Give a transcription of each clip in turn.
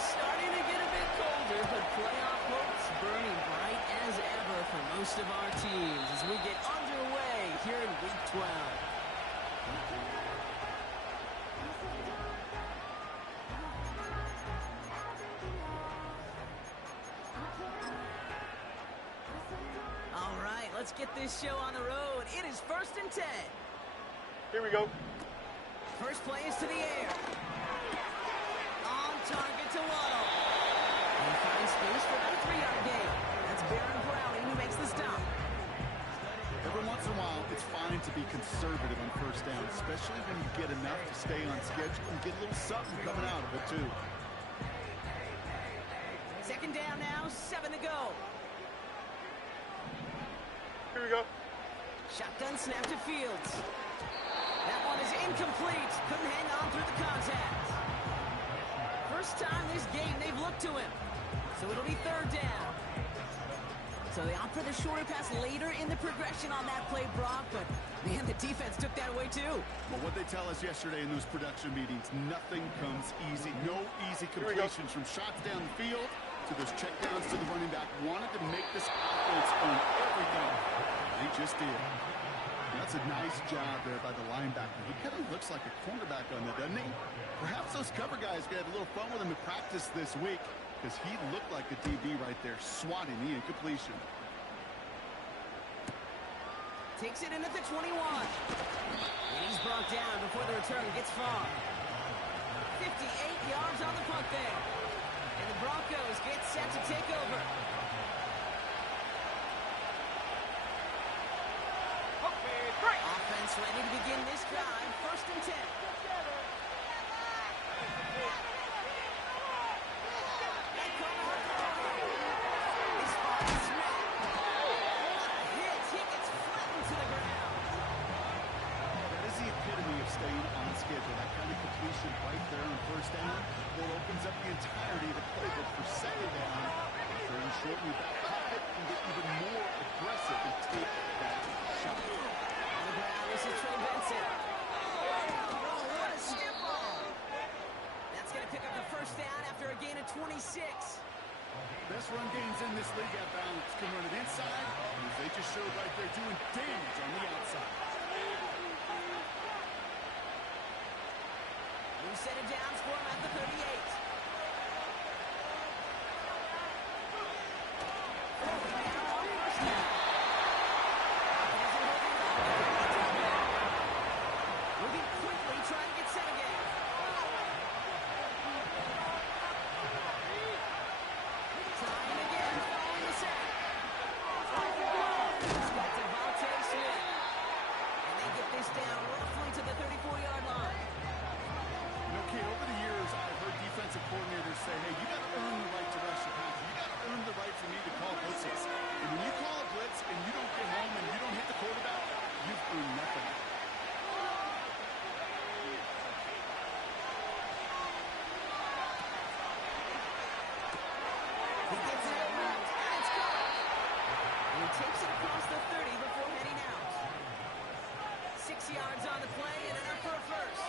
starting to get a bit colder, but playoff hopes burning bright as ever for most of our teams as we get underway here in Week 12. All right, let's get this show on the road. It is 1st and 10. Here we go. First play is to the air. On target to Waddle. He finds space for about a 3-yard gain. That's Baron Browning who makes the stop. Every once in a while, it's fine to be conservative on first down, especially when you get enough to stay on schedule and get a little something coming out of it, too. Second down now, 7 to go. Here we go. Shotgun snap to Fields. That one is incomplete. Couldn't hang on through the contact. First time this game they've looked to him. So it'll be 3rd down. So they opt for the shorter pass later in the progression on that play, Brock. But, man, the defense took that away, too. Well, what they tell us yesterday in those production meetings, nothing comes easy. No easy completions from shots down the field to those checkdowns to the running back. Wanted to make this offense own everything. They just did. That's a nice job there by the linebacker. He kind of looks like a cornerback on that, doesn't he? Perhaps those cover guys could have a little fun with him in practice this week because he looked like a DB right there, swatting the incompletion. Takes it in at the 21. And he's brought down before the return gets far. 58 yards on the punt there. And the Broncos get set to take over. Offense ready to begin this drive. 1st and 10. This ball is Smith. Hits. He gets flattened to the ground. That is the epitome of staying on schedule. That kind of completion right there on first down that opens up the entirety of the playbook for second down. Third and short, you back pocket and get even more aggressive and take that shot. This is Trey Benson. Oh, what a skip ball. That's going to pick up the first down after a gain of 26. Best run games in this league at balance. Can run it inside, and they just showed right there doing damage on the outside. We set it down, score him at the 38. Takes it across the 30 before heading out. 6 yards on the play and enough for a first.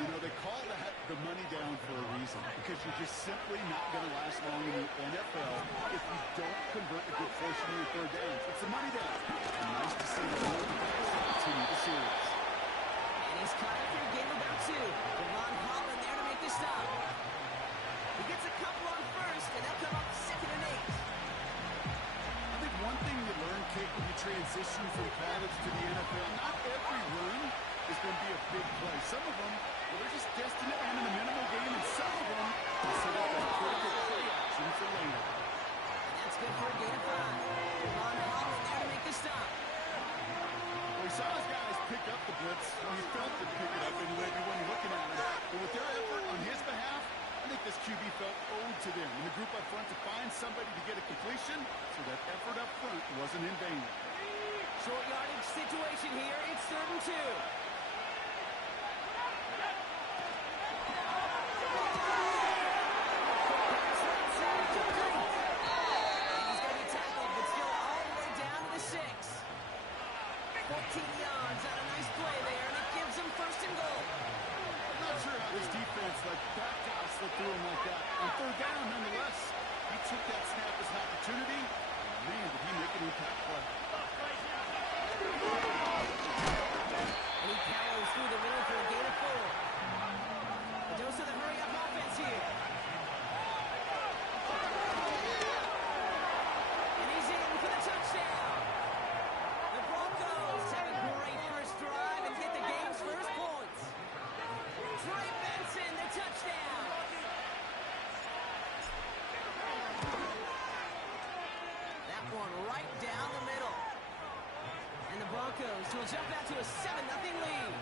You know, they call that the money down for a reason because you're just simply not going to last long in the NFL if you don't convert a good portion of your third downs. It's the money down. And nice to see the continue the series. And he's caught after a game of about 2. Devon Holland there to make the stop. He gets a couple on first, and they'll come up 2nd and 8. One thing you learn, Kate, when you transition from college to the NFL, not every run is going to be a big play. Some of them, well, they're just destined to end in a minimal game, and some of them will set up that critical play action for later. And that's good for a gain of 5. Devon Holland there to make the stop. Well, he saw his guys pick up the blitz. Well, he felt them pick it up anyway. He wasn't looking at it. But with their effort on his behalf, I think this QB felt owed to them and the group up front to find somebody to get a completion, so that effort up front wasn't in vain. Short yardage situation here. It's 3rd and 2. He's going to be tackled, but still all the way down to the 6. 14 yards on a nice play there, and it gives him 1st and goal. I'm not sure how This defense, like, that guy slipped through him like that. On third down, nonetheless, he took that snap as an opportunity. Man, did he make an impact play. And he powers through the middle for a gain of 4. A dose of the hurry-up offense here. And he's in for the touchdown. The Broncos have a great first drive and get the game's first points. Trey Benson, the touchdown. That one right down the middle. And the Broncos will jump out to a 7-0 lead.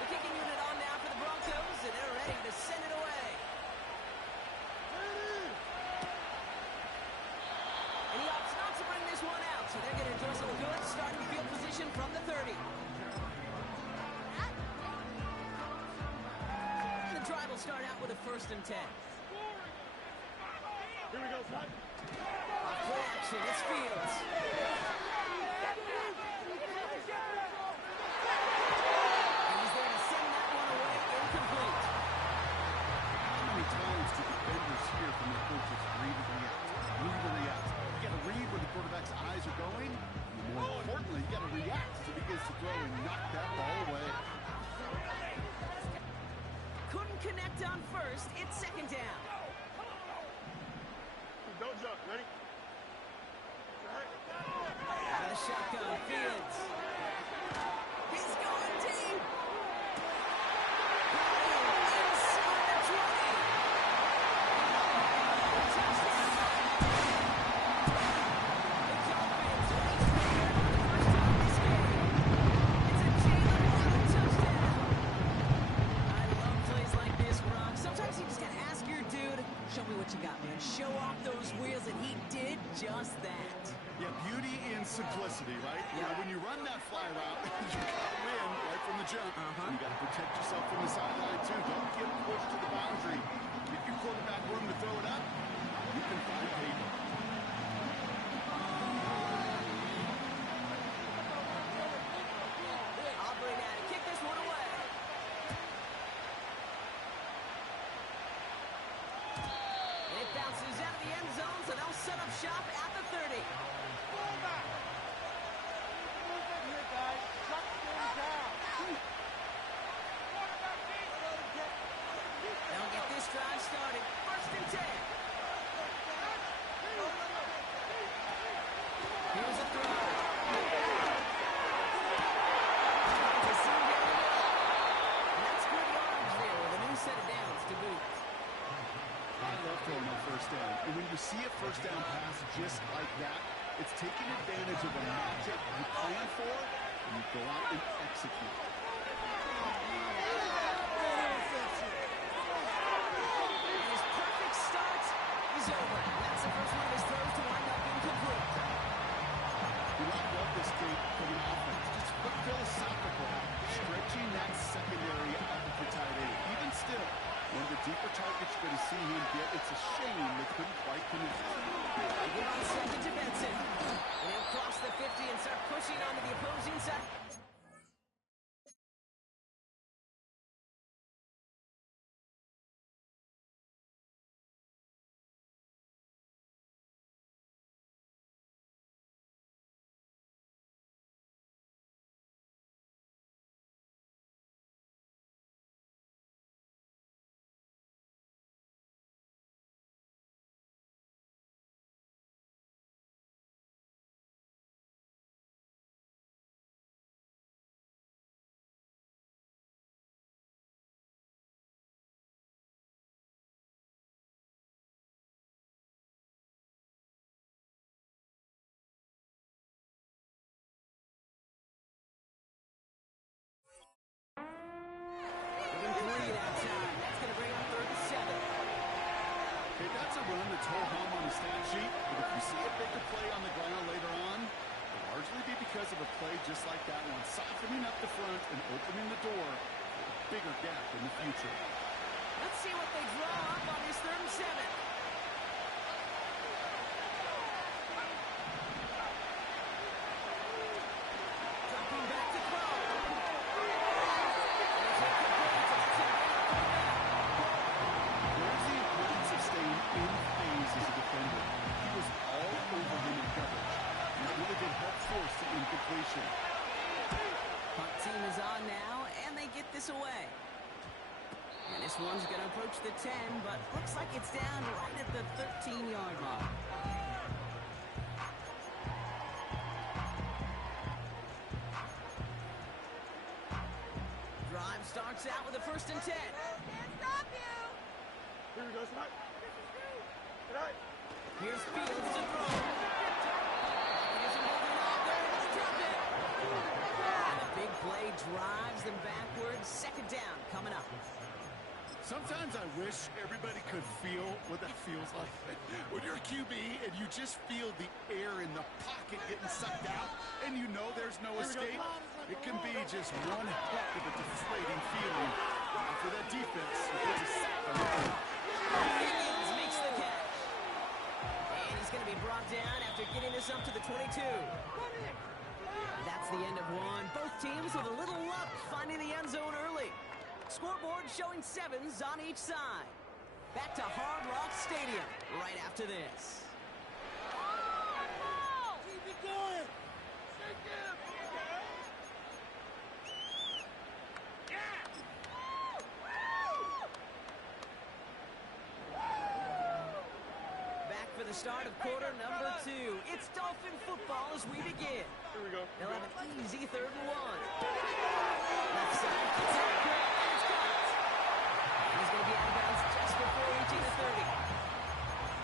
The kicking unit on now for the Broncos, and they're ready to send it away. And he opts not to bring this one out, so they're going to enjoy some good starting field position from the 30. And the drive will start out with a 1st and 10. Here we go, son. Play action, it's Fields. And he's there to send that one away, incomplete. How many times do defenders hear from their coaches, read and react, read and react? You got to read where the quarterback's eyes are going. And more importantly, you got to react as he begins to throw and knock that ball away. Couldn't connect on 1st, it's 2nd down. Don't jump. Ready? Out of the shotgun, Fields. He's going deep. Inside the 20. Touchdown. The Dolphins race for the first time this game. It's a Jalen Waddle touchdown. I love plays like this, Brock. Sometimes you just gotta ask your dude, show me what you got, man. Show off those wheels, and he did just that. Yeah, beauty in simplicity, right? Yeah. You know, when you run that fly route, you gotta win right from the jump. You gotta protect yourself from the sideline, too. Don't get pushed to the boundary. Give your quarterback room to throw it up. You can find payment. Aubrey now to kick this one away. And it bounces out of the end zone, so they'll set up shop at the 30. They'll get this drive started. 1st and 10. Here's a throw. To see him. And that's good yards there with a new set of downs to boot. I love throwing on 1st down. And when you see a 1st down pass just like that, it's taking advantage of a matchup you plan for, and you go out and execute. And his perfect start is over. That's the first one of his throws to wind up incomplete. You love this kid from an offense. Just look philosophical, stretching that secondary out for tight end. Even still, one of the deeper targets you're going to see him get, it's a shame they couldn't quite connect. They give on 2nd to Benson. And he'll cross the 50 and start pushing onto the opposing side. because of a play just like that one, softening up the front and opening the door for a bigger gap in the future. Let's see what they draw up on this 3rd and 7. Dropping back to throw. this away. And this one's going to approach the 10, but looks like it's down right at the 13-yard mark. Drive starts out with a 1st and 10. Can't stop you! Here we go, Scott. Tonight. Here's Fields to throw. He isn't holding on there. He'll drop it. And a big play drives them backwards. 2nd down coming up. Sometimes I wish everybody could feel what that feels like. When you're a QB and you just feel the air in the pocket getting sucked out and you know there's no escape, it can be just one heck of a deflating feeling. For that defense, it's a sack on the field. Higgins makes the catch. And he's going to be brought down after getting this up to the 22. That's the end of one. Both teams with a little luck finding the end zone early. Scoreboard showing 7s on each side. Back to Hard Rock Stadium right after this. Keep it going! Back for the start of quarter number 2. It's Dolphin football as we begin. Here we go. They'll have an easy 3rd and 1. Left side gets out quick, and it's caught. And he's going to be out of bounds just before reaching the 30.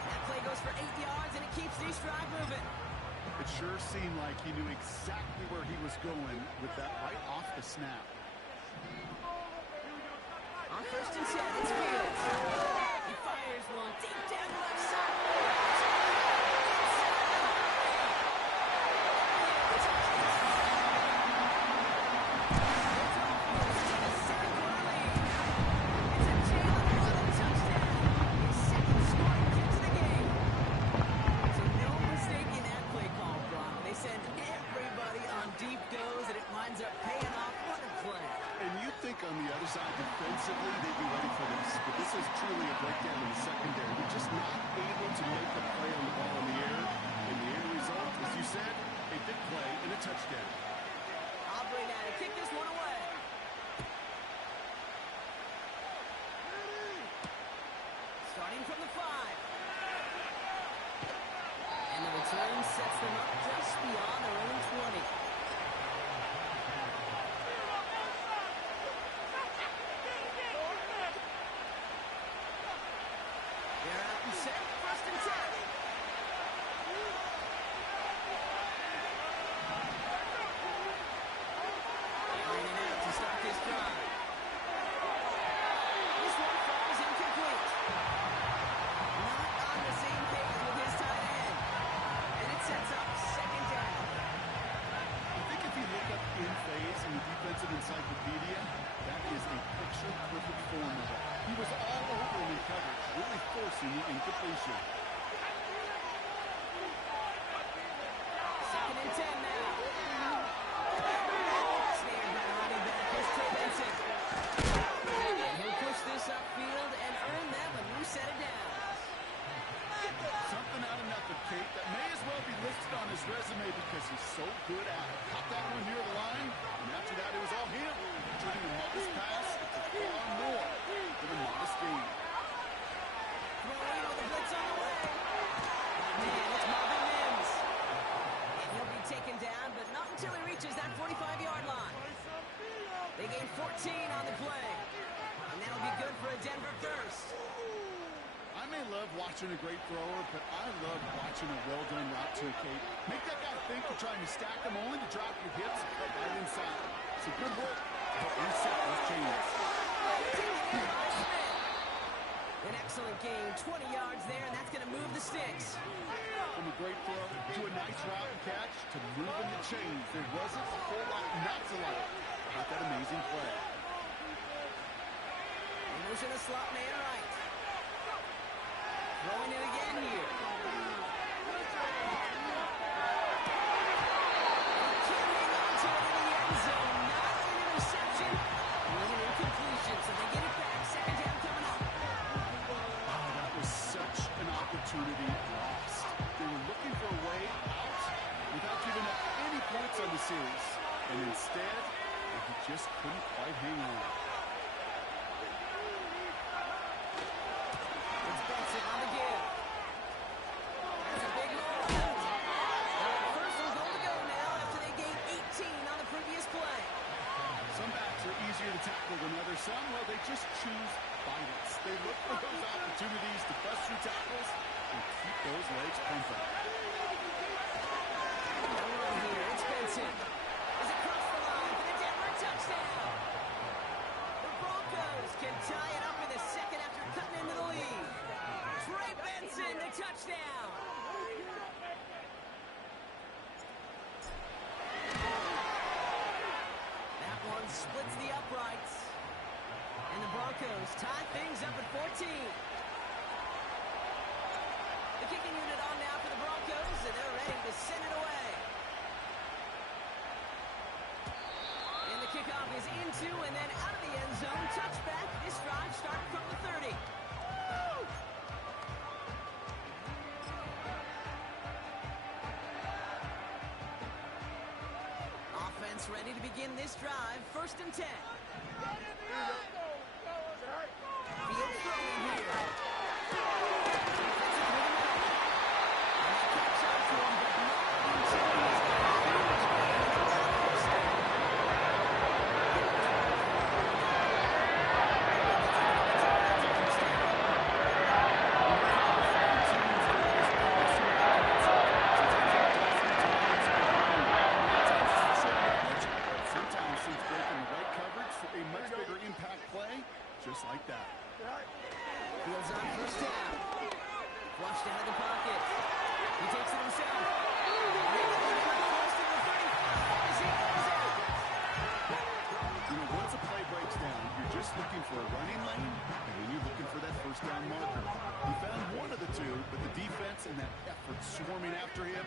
That play goes for 8 yards, and it keeps these drive moving. It sure seemed like he knew exactly where he was going with that right off the snap. On 1st and 10, it's Fields. He fires one deep down the left side. On the other side defensively, they'd be ready for this. But this is truly a breakdown in the secondary. They're just not able to make a play on the ball in the air. And the end result, as you said, a big play and a touchdown. Aubrey now to kick this one away. Starting from the 5. And the return sets them up just beyond their own 20. Encyclopedia, that is a picture-perfect form of it. He was all over him in coverage, really forcing the incompletion. 2nd and 10 now. Snared by running back. Here's Trey Benson. And he'll push this upfield and earn them a new set of downs. Something out of nothing, Kate. That may as well be listed on his resume because he's so good at it. Caught that one near the line, and after that it was all him. Turning a modest pass into far more than a modest gain. Throwing with the blitz on the way. Man, it's Marvin Mims. And he'll be taken down, but not until he reaches that 45-yard line. They gain 14 on the play. And that'll be good for a Denver first. I may love watching a great thrower, but I love watching a well-done route too, Kate. Make that guy think you're trying to stack them only to drop your hips and cut right inside. So good work. Reset those chains. An excellent gain, 20 yards there, and that's going to move the sticks. From a great throw to a nice route and catch to moving the chains. There wasn't a whole lot not to like about that amazing play. Motion to slot man right. Throwing it again here. Carrying on to it in the end zone. Not an interception, but an incompletion. So they get it back. 2nd down coming up. Oh, that was such an opportunity lost. They were looking for a way out without giving up any points on the series. And instead, he just couldn't quite hang on. Broncos tie things up at 14. The kicking unit on now for the Broncos, and they're ready to send it away. And the kickoff is into and then out of the end zone. Touchback. This drive started from the 30. Offense ready to begin this drive. 1st and 10. Field throwing here. Just like that. Fields on 1st down. Flushed out of the pocket. He takes it himself. Forced to the 35 as he goes out. You know, once a play breaks down, you're just looking for a running lane, and then you're looking for that 1st down marker. He found one of the two, but the defense and that effort swarming after him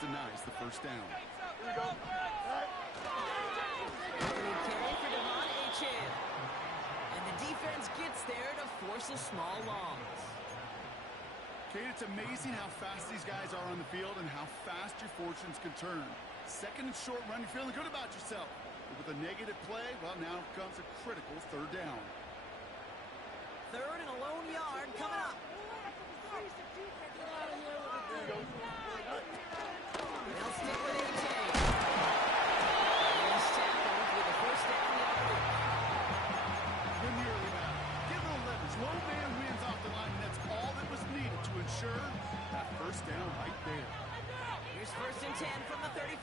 denies the 1st down. Here we go. Carry for Devon Achane. And the defense gets there to force a small loss. Kate, it's amazing how fast these guys are on the field and how fast your fortunes can turn. 2nd and short run, you're feeling good about yourself. But with a negative play, well, now comes a critical 3rd down. 3rd and a lone yard coming up. They'll stick with Achane. And he's tackled with a 1st down yardage. Win the early battle. Give them leverage. One man wins off the line, and that's all that was needed to ensure that 1st down right there. Here's 1st and 10 from the 34.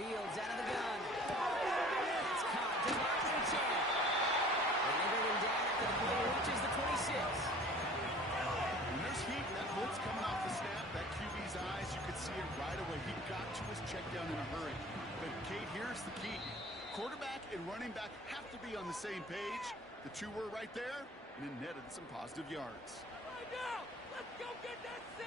Fields out of the gun. It's caught. Devon Achane. And they bring him down after the play reaches the 26. When there's heat, that blitz coming off the snap, that QB's eyes, you could see it right away. He got to his check down in a hurry. But, Kate, here's the key. Quarterback and running back have to be on the same page. The two were right there, and it netted some positive yards. Right now, let's go get that 6.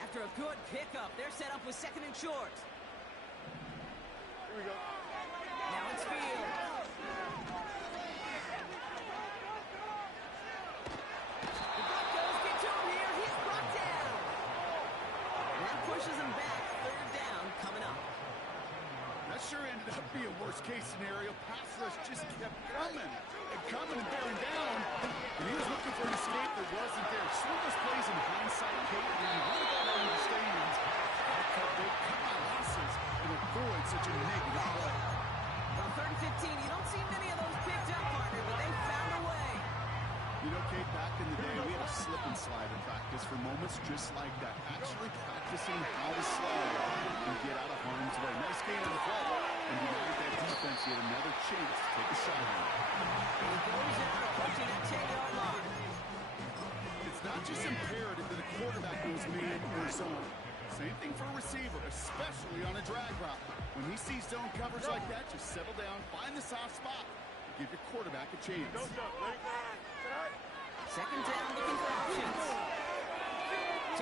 After a good pickup, they're set up with 2nd and short. Here we go. Now it's Fields. The Broncos get to him here. He's brought down. And that pushes him back. 3rd down coming up. That sure ended up being a worst-case scenario. Pass rush just kept coming and bearing down. And he was looking for an escape that wasn't there. Some of those plays in hindsight, Kate, when you really got to understand they cut my losses and avoid such a negative play. On 3rd and 15, you don't see many of those picked up, partner, but they found a way. You know, Kate, back in the day, we had a slip and slide in practice for moments just like that. Actually practicing how to slide and get out of harm's way. Nice gain on the play. And denied that defense yet another chance to take a shot at him. And he goes out approaching that 10-yard line. It's not just imperative that a quarterback goes man or zone. Same thing for a receiver, especially on a drag route. When he sees zone coverage like that, just settle down, find the soft spot, and give your quarterback a chance. Don't jump. Ready? 2nd down, looking for options.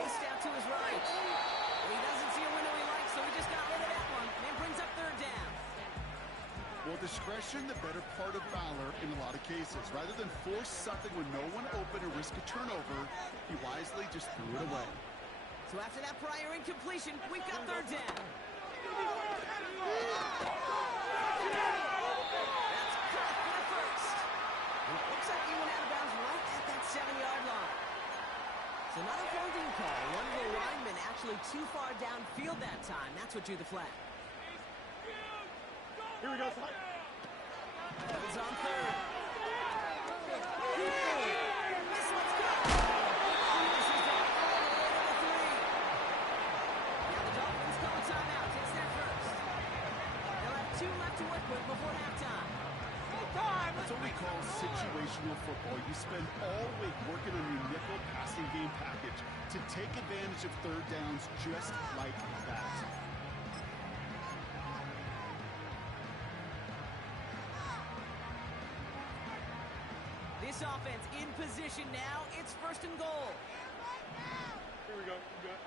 Chased out to his right. And he doesn't see a window he likes, so he just got rid of that one. And brings up 3rd down. Well, discretion, the better part of valor in a lot of cases. Rather than force something when no one open or risk a turnover, he wisely just threw it away. So after that prior incompletion, we've got 3rd down. That's Kirk for the 1st. And it looks like he went out of bounds right at that 7-yard line. So not a holding call. One of the linemen actually too far downfield that time. That's what drew the flag. Here we go, son. It's on 3rd. This one's good. This is the all the way to the 3. Now the Dolphins call a timeout. It's their 1st. They'll have 2 left to work with before halftime. That's what we call situational situational football, you spend all week working on your nickel passing game package to take advantage of third downs just like that. This offense in position now. It's 1st and goal. Here we go. You got it.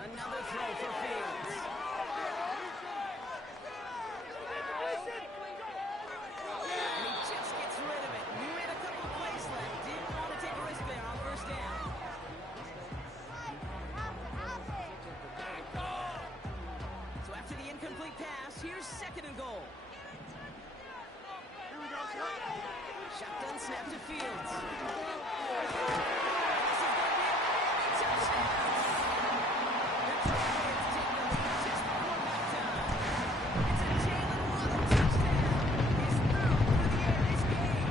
Another throw for Fields. And he just gets rid of it. He had a couple of plays left. Didn't want to take a risk there on 1st down. So after the incomplete pass, here's 2nd and goal. Here we go. Shotgun snap to Fields. This is going to be a touchdown. The Patriots take the lead just before halftime. It's a Jalen Waddle touchdown. He's through for the air this game.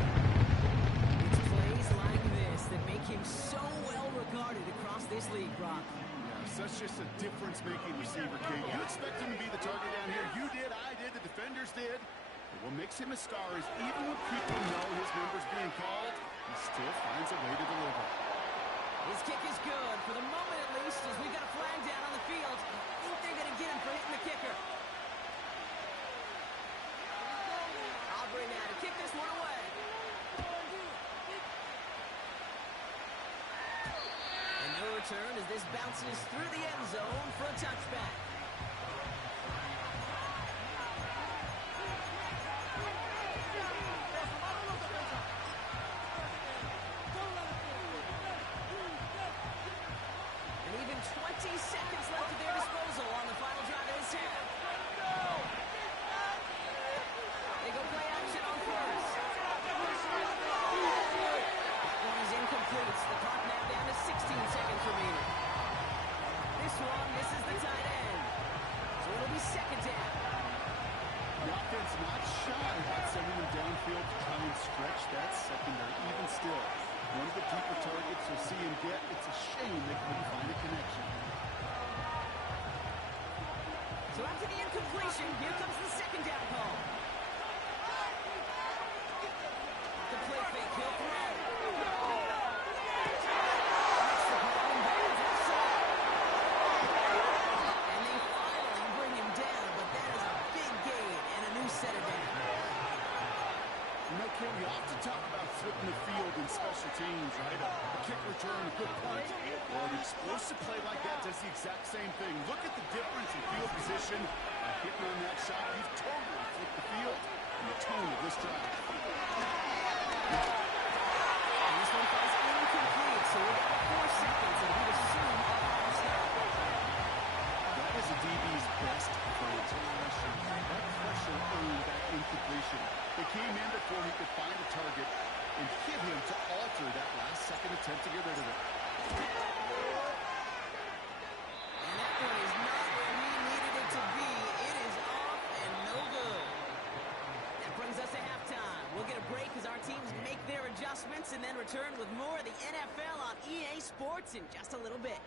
It's plays like this that make him so well regarded across this league, Brock. Yeah, such just a difference-making receiver, Kate. You expect him to be the target down here. You did, I did, the defenders did. But what makes him a star is even when people know his number's being called, he still finds a way to deliver. His kick is good, for the moment at least, as we've got a flag down on the field. I think they're going to get him for hitting the kicker. Aubrey now to kick this one away. And no return as this bounces through the end zone for a touchback. And even 20 seconds left at their disposal on the final drive of this half. They go play action on 1st. That one is incomplete. The clock now down to 16 seconds remaining. This one misses the tight end. So it'll be 2nd down. The offense not shy about sending him downfield to try and stretch that secondary. Even still, one of the deeper targets you'll see him get. It's a shame they couldn't find a connection. So after the incompletion, here comes the 2nd down call. The play fake, he'll throw. Makes the ball in bounds outside. And they finally bring him down, but that is a big gain and a new set of downs. You know, Ken, we often talk about flipping the field in special teams, right? A kick return, a good punt, or an explosive play like that does the exact same thing. Look at the difference in field position by hitting on that shot. You've totally flipped the field and the tone of this drive. And this one falls incomplete, so we're down to 4 seconds, and we'd assume a final snap. That is a DB's best approach. That pressure earned that incompletion. They came in before he could find a target and hit him to alter that last-second attempt to get rid of it. And that one is not where he needed it to be. It is off and no good. That brings us to halftime. We'll get a break as our teams make their adjustments and then return with more of the NFL on EA Sports in just a little bit.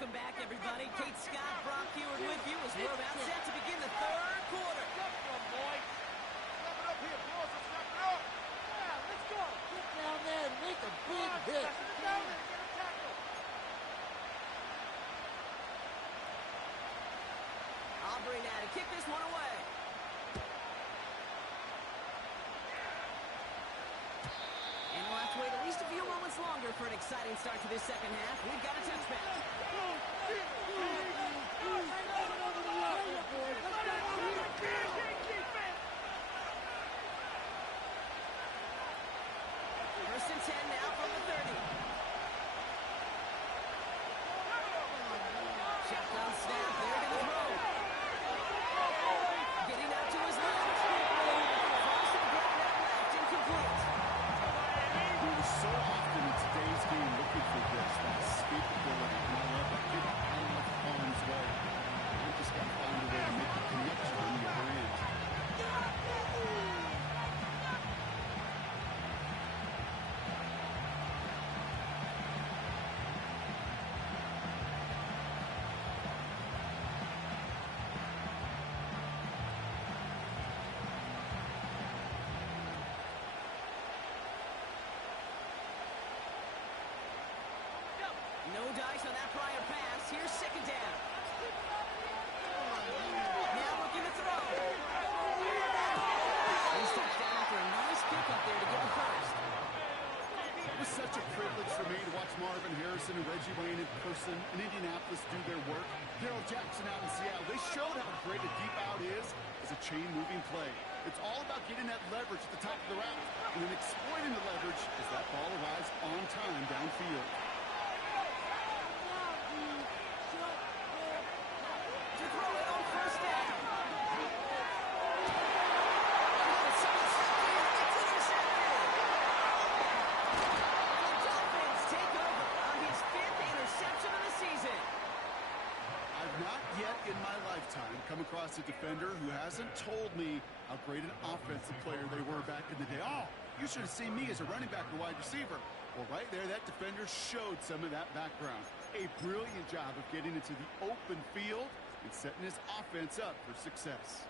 Welcome back, everybody. Kate Scott, Brock Heward with you as we're about set to begin the 3rd quarter. Step it up here, boys. Let's step it up. Yeah, let's go. Get down there and make a big hit. Get down there and get a tackle. Aubrey now to kick this one away. And we'll have to wait at least a few moments longer for an exciting start to this 2nd half. We've got a touchback. First and 10 now from the 30. Shotgun snap, there to the throw. Here's second down. Now looking to throw. He steps down after a nice pick up there to get the first. It was such a privilege for me to watch Marvin Harrison and Reggie Wayne in person in Indianapolis do their work. Darrell Jackson out in Seattle, they showed how great a deep out is as a chain-moving play. It's all about getting that leverage at the top of the route and then exploiting the leverage as that ball arrives on time downfield. To throw it on first down. It's intercepted. The Dolphins take over on his 5th interception of the season. I've not yet in my lifetime come across a defender who hasn't told me how great an offensive player they were back in the day. Oh, you should have seen me as a running back or wide receiver. Well, right there, that defender showed some of that background. A brilliant job of getting into the open field and setting his offense up for success.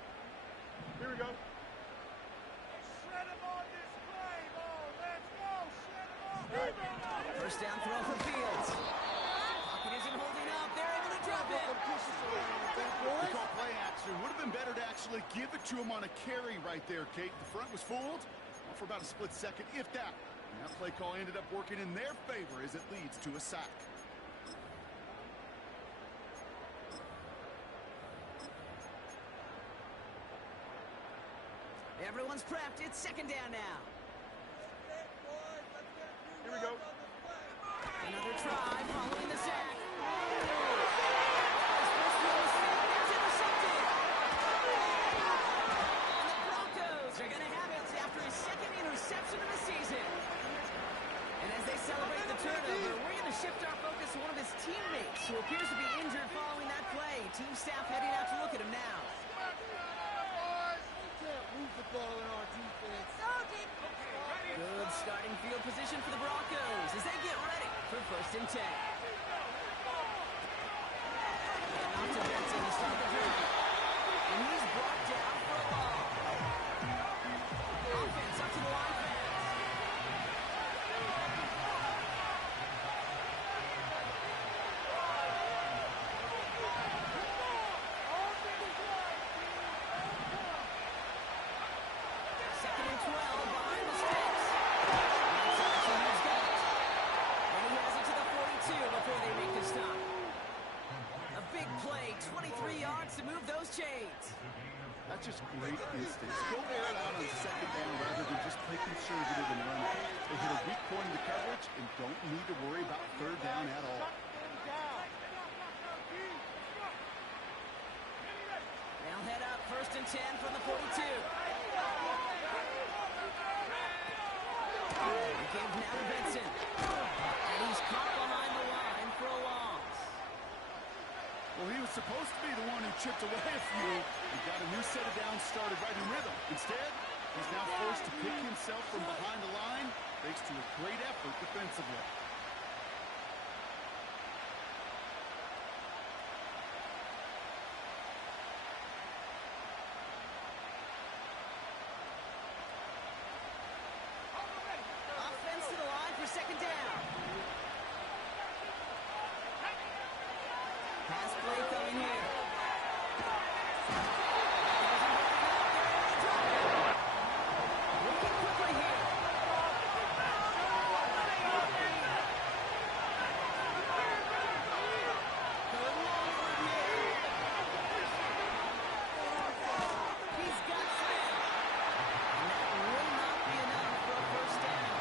Here we go. Shred him on this play, ball. Let's go. Shred him on. First down throw for Fields. Pocket isn't holding up. They're able to drop it. We call play action. Would have been better to actually give it to him on a carry right there, Kate. The front was fooled for about a split second, if that. And that play call ended up working in their favor as it leads to a sack. Everyone's prepped. It's second down now. Here we go. Another try following the sack. His first real mistake is intercepted. And the Broncos are going to have it after his 2nd interception of the season. And as they celebrate the turnover, we're going to shift our focus to one of his teammates who appears to be injured following that play. Team staff heading out to look at him now. Move the ball in our defense. Good starting field position for the Broncos as they get ready for 1st and 10. And off to Benson to start the drive. And he's brought down for a ball. Offense up to the line fans. Second and 12 behind the sticks. He's got it. And he has it to the 42 before they make the stop. A big play, 23 yards to move those chains. That's just great instincts. Go air it out on second down rather than just play conservative and run. They hit a weak point in the coverage and don't need to worry about 3rd down at all. They'll head up 1st and 10 from the 42. The game's now to Benson. And he's caught behind the line for a loss. Well, he was supposed to be the one who chipped away a few. He got a new set of downs started right in rhythm. Instead, he's now forced to pick himself from behind the line thanks to a great effort defensively. Offense to the line for second down. Pass play coming here. Looking quickly here. Good long from here. He's got Smith. And that will not be enough for a first down.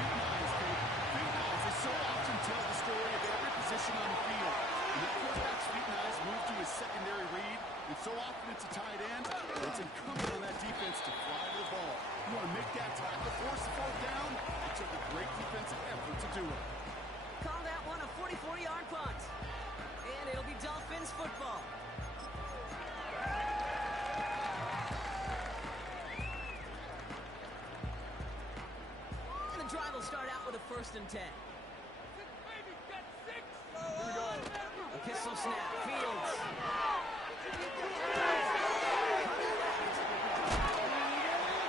Feet knives, Kate. Feet knives. They so often tell the story of every position on the field. And that quarterback's feet knives move to his secondary read, and so often it's a tight end. It's incumbent on that defense to fly to the ball. You want to make that tackle, force the 4th down. It took a great defensive effort to do it. Call that one a 44-yard punt. And it'll be Dolphins football. And the drive will start out with a 1st and 10. A pistol snap. Fields.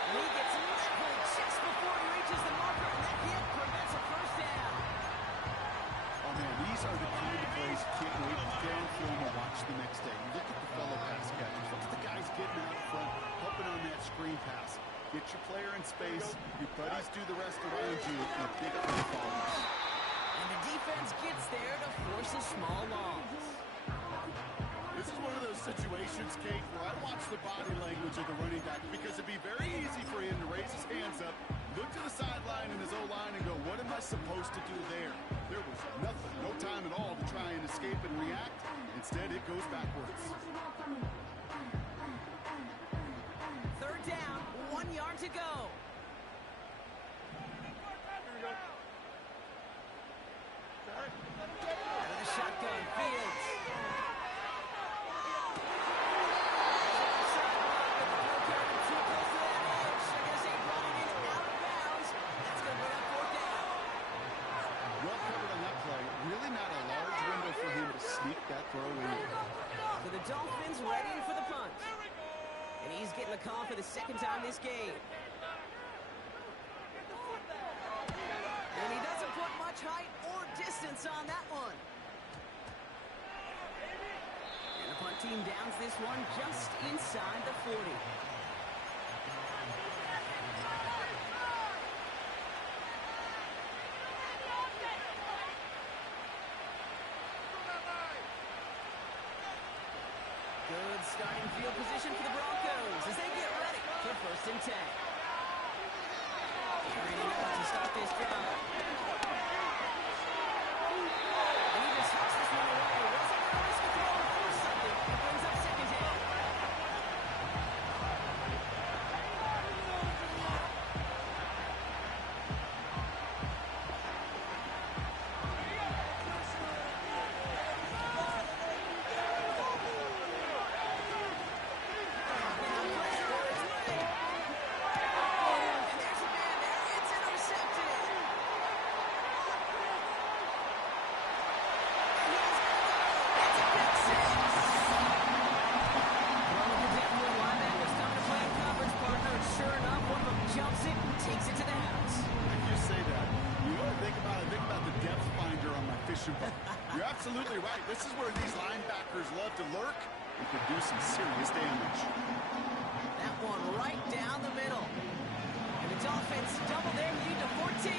And he gets leveled just before he reaches the marker, and that hit prevents a first down. Oh, man, these are the kind pass. Get your player in space, your buddies do the rest around you, and a big play follows. And the defense gets there to force a small loss. This is one of those situations, Kate, where I watch the body language of the running back because it'd be very easy for him to raise his hands up, look to the sideline in his O-line and go, what am I supposed to do there? There was nothing, no time at all to try and escape and react. Instead, it goes backwards. Third down, 1 yard to go. Out of the shotgun, Fields. That throw in. So the Dolphins ready for the punt. And he's getting a call for the second time this game. And he doesn't put much height or distance on that one. And the punt team downs this one just inside the 40. Good starting field position for the Broncos as they get ready for 1st and 10. Carrying it out to start this drive. And he just hucks this one away. Wasn't going to risk a throw and force something. It brings up 2nd down. Jumps it and takes it to the house. If you say that, you know what I think about? I think about the depth finder on my fishing boat. You're absolutely right. This is where these linebackers love to lurk and could do some serious damage. That one right down the middle. And the Dolphins double their lead to 14.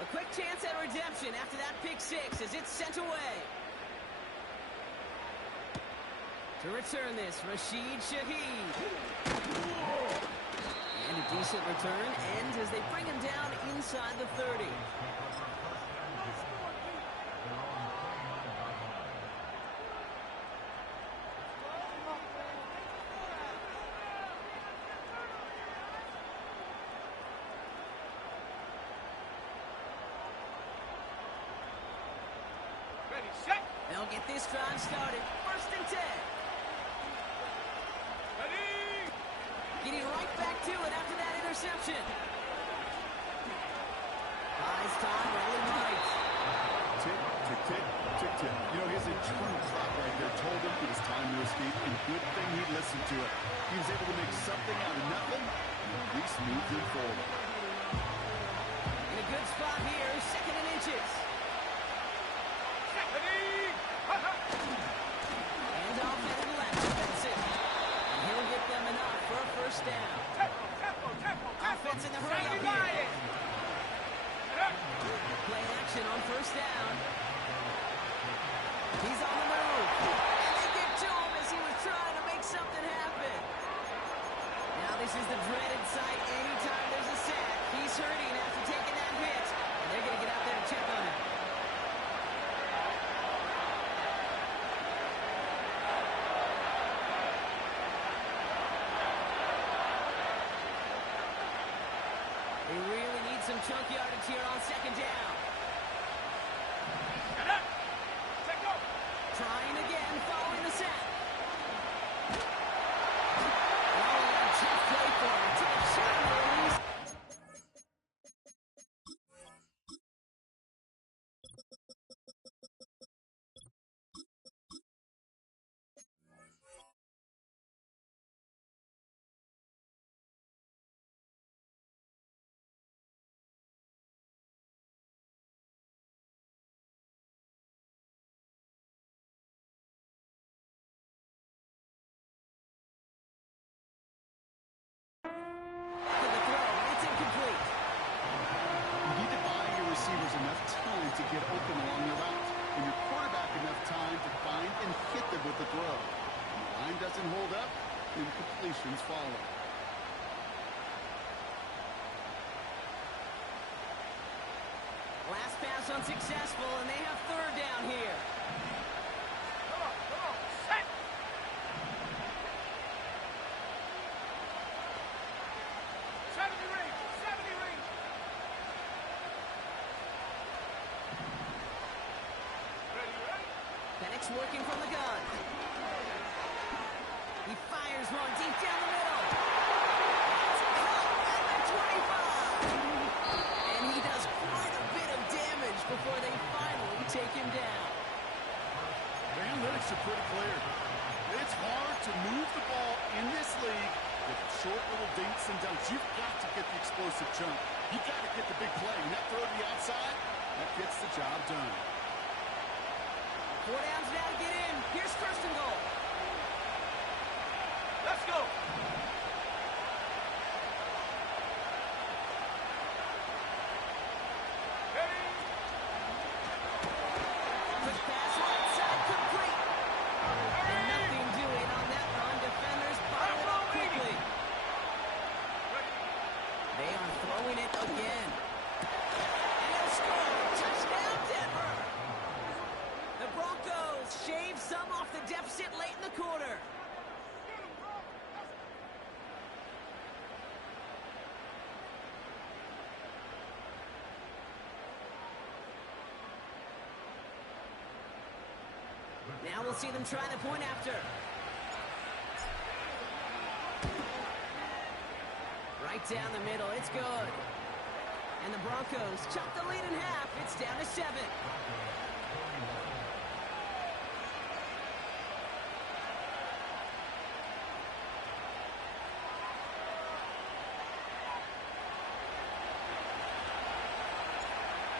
A quick chance at redemption after that pick six as it's sent away. To return this, Rashid Shaheed. And a decent return ends as they bring him down inside the 30. They'll get this drive started. 1st and 10. Getting right back to it after that interception. Buys time, rolling right. Tick, tick, tick, tick, tick. You know, his internal clock right there told him it was time to escape, and good thing he listened to it. He was able to make something out of nothing, and at least moved him forward. In a good spot here, 2nd and inches. Hand off and left to Benson. And he'll get them enough for a 1st down. Offense in the hurry up here. Play action on 1st down. He's on the move. And they get to him as he was trying to make something happen. Now this is the dreaded sight anytime there's a sack. He's hurting after taking that hit. And they're going to get out there to check on him. They really need some chunk yardage here on 2nd down. Trying again following the sack. Oh, a tough play for him. Took a shot on the release. get open along the route. And your quarterback enough time to find and hit them with the throw. The line doesn't hold up, incompletions follow. Last pass unsuccessful, and they have third down here. Come on, set! Seventy range. Ready? Penix working from the gun. He fires one deep down the middle. It's caught at the 25. And he does quite a bit of damage before they finally take him down. The analytics are pretty clear. It's hard to move the ball in this league with short little dinks and dunks. You've got to get the explosive jump. You've got to get the big play. And that throw to the outside, that gets the job done. 4 downs now to get in. Here's first and goal. Let's go! Ready? Quick pass right side, complete. And nothing doing on that run. Defenders bottle it up quickly. They are throwing it again. And they'll score. Touchdown, Denver. The Broncos shave some off the deficit late in the quarter. Now we'll see them try the point after. Right down the middle, it's good. And the Broncos chop the lead in half. It's down to 7.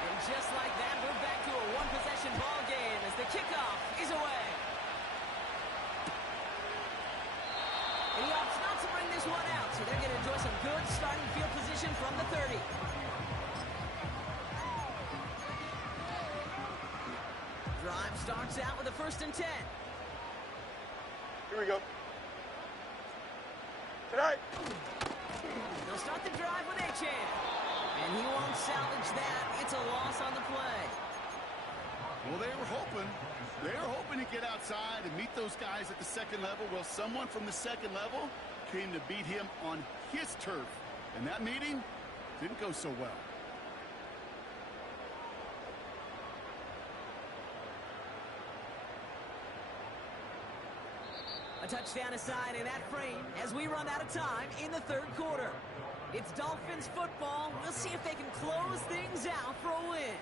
And just like that, we're back to a one-possession ball game as the kickoff is away. And he opts not to bring this one out, so they're going to enjoy some good starting field position from the 30. Drive starts out with a 1st and 10. Here we go. Tonight. They'll start the drive with Achane. And he won't salvage that. It's a loss on the play. Well, they were hoping to get outside and meet those guys at the second level. Well, someone from the second level came to beat him on his turf. And that meeting didn't go so well. A touchdown aside in that frame as we run out of time in the 3rd quarter. It's Dolphins football. We'll see if they can close things out for a win.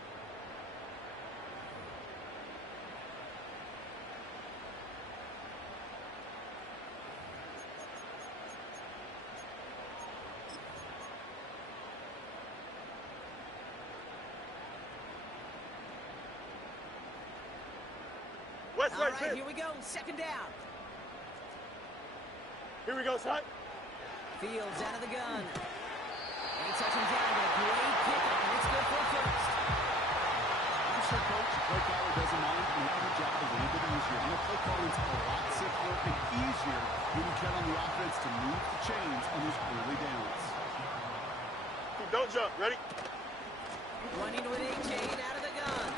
West All right, right, here we go. 2nd down. Here we go, son. Fields out of the gun. They touch him down, but a great kickoff, and it's good for a 1st. I'm sure coach, play caller doesn't mind making the job a little bit easier. You know, play calling's a lot simpler and easier when you count on the offense to move the chains on those early downs. Don't jump. Ready? Running with Achane out of the gun.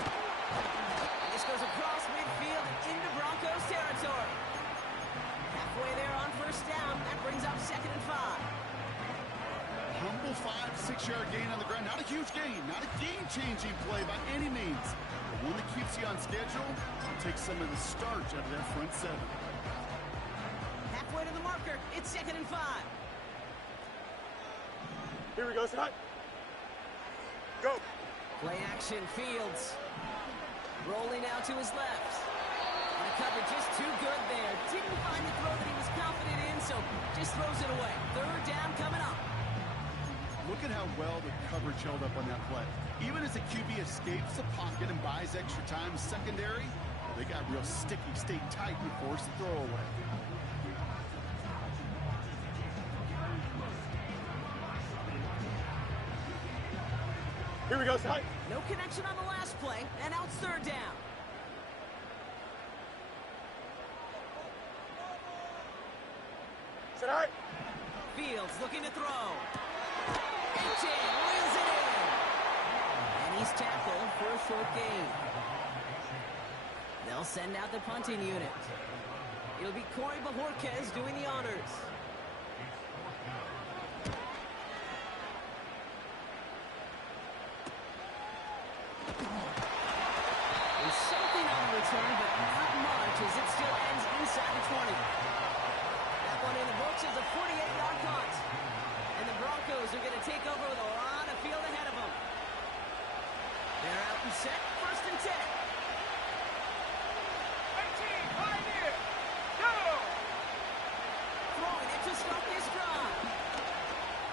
And this goes across midfield and into Broncos territory. Halfway there on 1st down. That brings up 2nd and 5. Humble 5-6-yard gain on the ground. Not a huge gain. Not a game-changing play by any means. But one that keeps you on schedule and takes some of the starch out of that front 7. Halfway to the marker. It's 2nd and 5. Here we go, son. Go. Play action, Fields. Rolling out to his left. And the coverage just too good there. Didn't find the throw that he was confident in, so just throws it away. 3rd down coming up. Look at how well the coverage held up on that play. Even as the QB escapes the pocket and buys extra time secondary, they got real sticky, stayed tight, and forced the throw away. Here we go, son. No connection on the last play, and now it's third down. Fields looking to throw. Etienne reels it in. And he's tackled for a short gain. They'll send out the punting unit. It'll be Corey Bajorquez doing the honors. There's something on the return, but not much as it still ends inside the 20. That one in the books is a 48-yard punt. And the Broncos are going to take over with a lot of field ahead of them. They're out and set, 1st and 10. 18, pioneer, go! Throwing it to start this drive.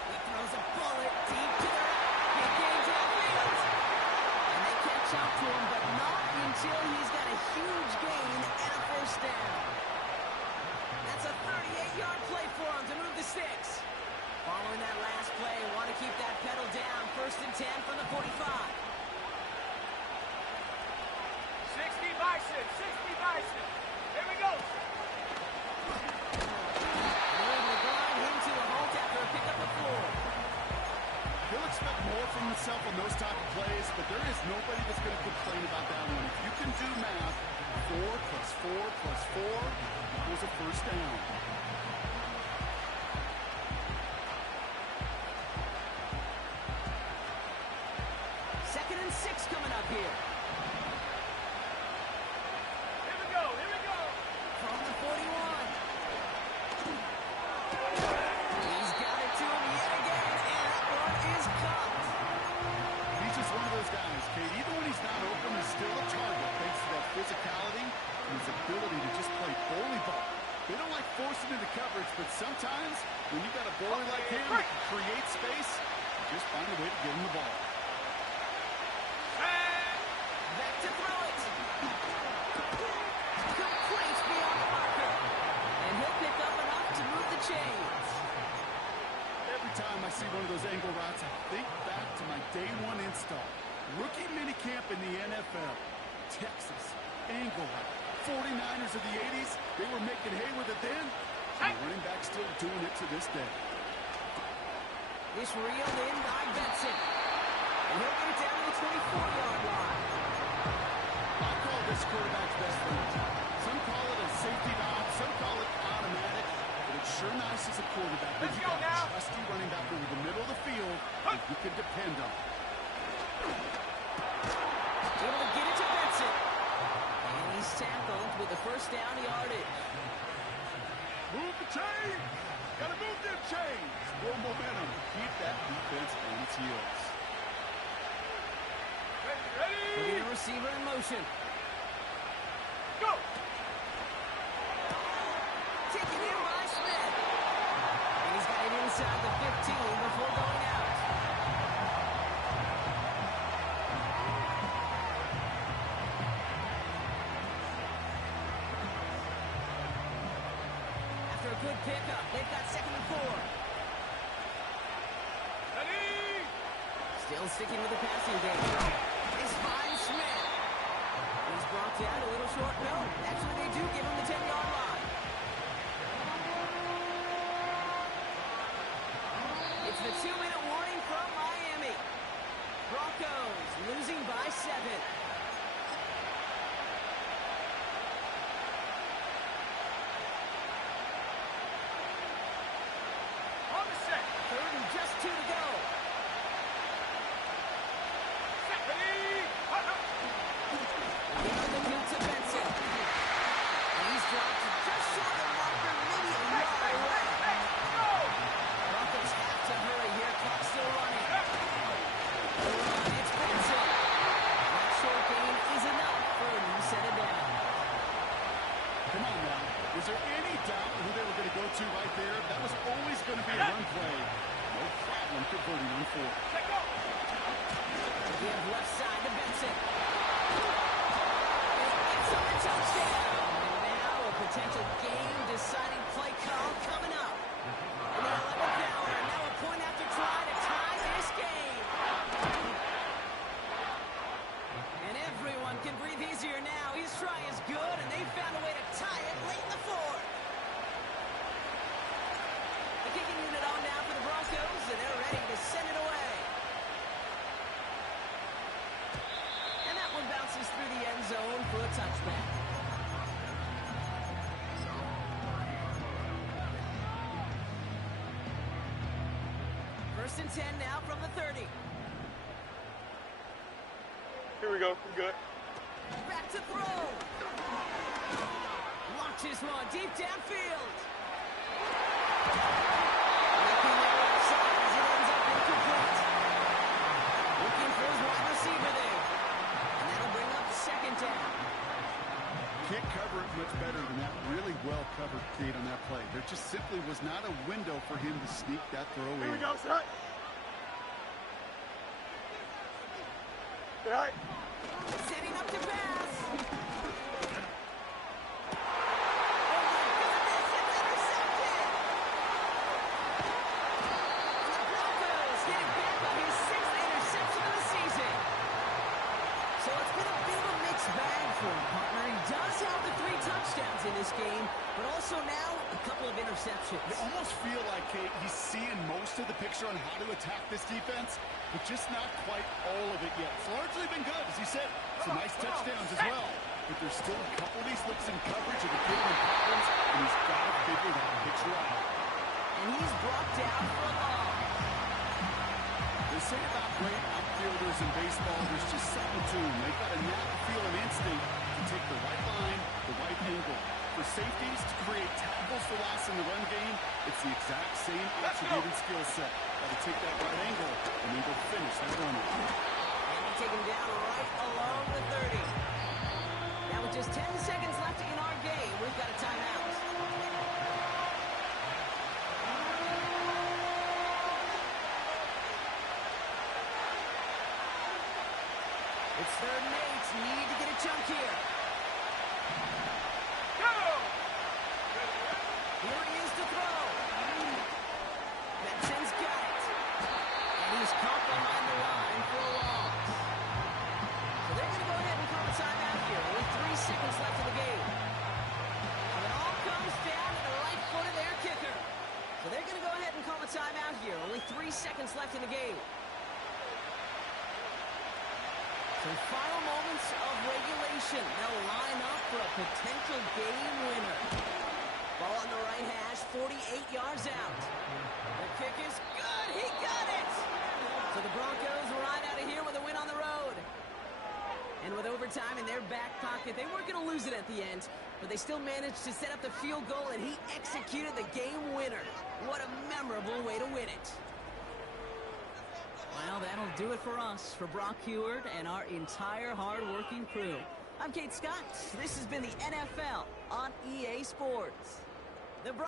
He throws a bullet deep to the right. Big gain downfield. And they catch up to him, but not until he's got a huge gain and a 1st down. That's a 38-yard play for him to move the sticks. Following that last play, want to keep that pedal down. 1st and 10 from the 45. 60 Bison, 60 Bison. Here we go. They're able to grind him to a halt after a pickup of 4. He'll expect more from himself on those type of plays, but there is nobody that's going to complain about that one. If you can do math, 4 plus 4 plus 4 equals a 1st down. Second and 6 coming up here. Here we go, here we go. From the 41. He's got it to him yet again, and that one is caught. He's just one of those guys, Kate. Even when he's not open, he's still a target thanks to that physicality and his ability to just play bully ball. They don't like forcing into coverage, but sometimes when you got a bully like him that can create space, just find a way to get him the ball. Back to throw it. Complete beyond the marker. And he'll pick up enough to move the chains. Every time I see one of those angle routes, I think back to my day 1 install. Rookie minicamp in the NFL. Texas, angle route. 49ers of the 80s, they were making hay with it then. And the running back still doing it to this day. This reeled in by Benson. And he'll get it down to the 24-yard line. I call this quarterback's best friend. Some call it a safety valve, some call it automatic, but it's sure nice as a quarterback when you got a trusty running back over the middle of the field that you can depend on. Able to get it to Benson. And he's tackled with the 1st down yardage. Move the chains! Gotta move them chains! More momentum. Keep that defense on its heels. Putting a receiver in motion. Go! Taken in by Smith. And he's got it inside the 15 before going out. After a good pickup, they've got 2nd and 4. Ready! Still sticking with the passing game. They find Smith. He's brought down a little short. No, actually they do give him the 10-yard line. It's the 2-minute warning from Miami. Broncos losing by 7. On the set. 3rd and just 2 to go. Ready! Into the field to Benson. And he's dropped just short of marker, maybe a yard away. Go! Broncos have to hurry here. Clock still running. The run, it's Benson. That short gain is enough for a new set of down. Come on now. Was there any doubt who they were going to go to right there? That was always going to be a run play. No problem converting on 4. Let go! Give left side to Benson. It's on a touchdown. And now a potential game-deciding play call coming up. In the 11th hour, and now a point after try to tie this game. First and 10 now from the 30. Here we go. We're good. Back to throw. Launches one deep downfield. Making their offside as it ends up incomplete. Looking for his wide receiver there. And that'll bring up second down. Can't cover it much better than that. Really well covered, Kate, on that play. There just simply was not a window for him to sneak that throw in. Here we go, son. All right. Setting up to pass. Oh my goodness, it's intercepted. And the Broncos getting back on his 6th interception of the season. So it's been a bit of a mixed bag for him, partner. He does have the 3 touchdowns in this game, but also now a couple of interceptions. You almost feel like, Kate, he's seeing most of the picture on how to attack this defense, but just not quite all of it yet. It's largely been good, as he said. Some nice touchdowns as well. But there's still a couple of these looks in coverage of the given problems, and he's got to figure that picture out. And he's brought down for a loss. They say about great outfielders in baseball, there's just something to them. They've got a knack, feel, and instinct to take the right line, the right angle. For safeties to create tackles for loss in the run game, it's the exact same attribute and skill set. Got to take that right angle and then go finish that runner. And they take him down right along the 30. Now with just 10 seconds left in our game, we've got a timeout. It's 3rd and 8. Need to get a chunk here. Here he is to throw. Benson's got it. And he's caught behind the line for a loss. So they're going to go ahead and call a timeout here. Only 3 seconds left in the game. And it all comes down to the right foot of their kicker. So they're going to go ahead and call a timeout here. Only 3 seconds left in the game. So final moments of regulation. They'll line up for a potential game winner. Ball on the right hash, 48 yards out. The kick is good. He got it. So the Broncos ride out of here with a win on the road. And with overtime in their back pocket, they weren't going to lose it at the end, but they still managed to set up the field goal, and he executed the game winner. What a memorable way to win it. Well, that'll do it for us, for Brock Huard and our entire hard-working crew. I'm Kate Scott. This has been the NFL on EA Sports.